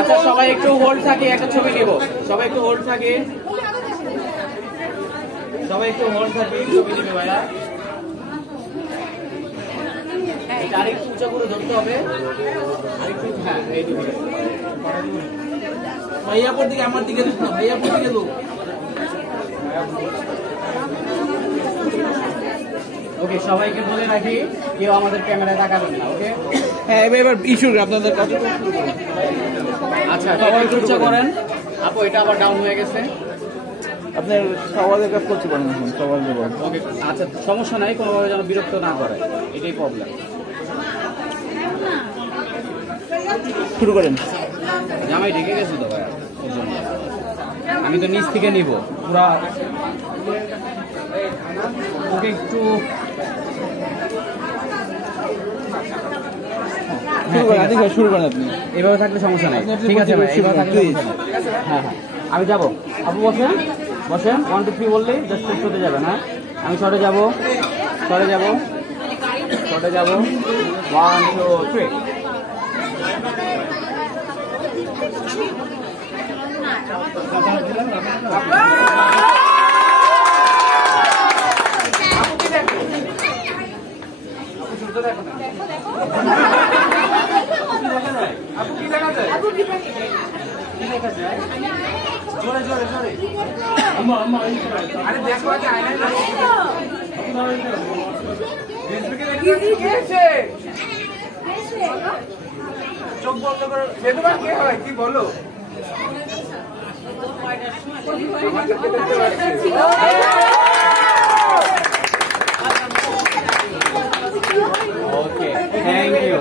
আচ্ছা সবাই একটু হোল্ড থাকে, একটা ছবি নিব। সবাই একটু হোল্ড থাকে, সবাই একটু হোল্ড থাকে, ছবি নিবে ভাইয়া। আরেকটু উঁচা করে ধরতে হবে, আরেকটু। হ্যাঁ এইদিকে ভাইয়াপুর দিকে, আমার দিকে দুঃখ, ভাইয়াপুর দিকে দুঃখ। ওকে, সবাইকে বলে রাখি কেউ আমাদের ক্যামেরায় তাকাবেন না। ওকে, হ্যাঁ এবার ইস্যু আপনাদের কত শুরু করুন। আচ্ছা সবাই একটু উঁচা করেন। আপু এটা আবার ডাউন হয়ে গেছে। আপনার সওয়ালের কাজ করতে পারেন এখন, সওয়াল দেবো। ওকে আচ্ছা, সমস্যা নাই, কোনোভাবে যেন বিরক্ত না করে, এটাই প্রবলেম। শুরু করেন। জামাই ঢেকে গেছে তো ভাই, আমি তো নিচ থেকে নিব পুরা। ওকে একটু শুরু করেন আপনি। এভাবে থাকলে সমস্যা নাই, ঠিক আছে ভাই, এইভাবে থাকলে হ্যাঁ হ্যাঁ আমি যাবো। আপু বসেন, বসেন, 1 2 3 বললেই জাস্ট শুতে যাবেন। হ্যাঁ আমি শর্টে যাবো, শর্টে যাবো, শর্টে যাবো। 1 2 3। জোরে জোরে জোরে, আরে দেখো আগে আয়নায় চোখ বন্ধ করো। বেদমান কে হয় কি বলো? Okay thank you.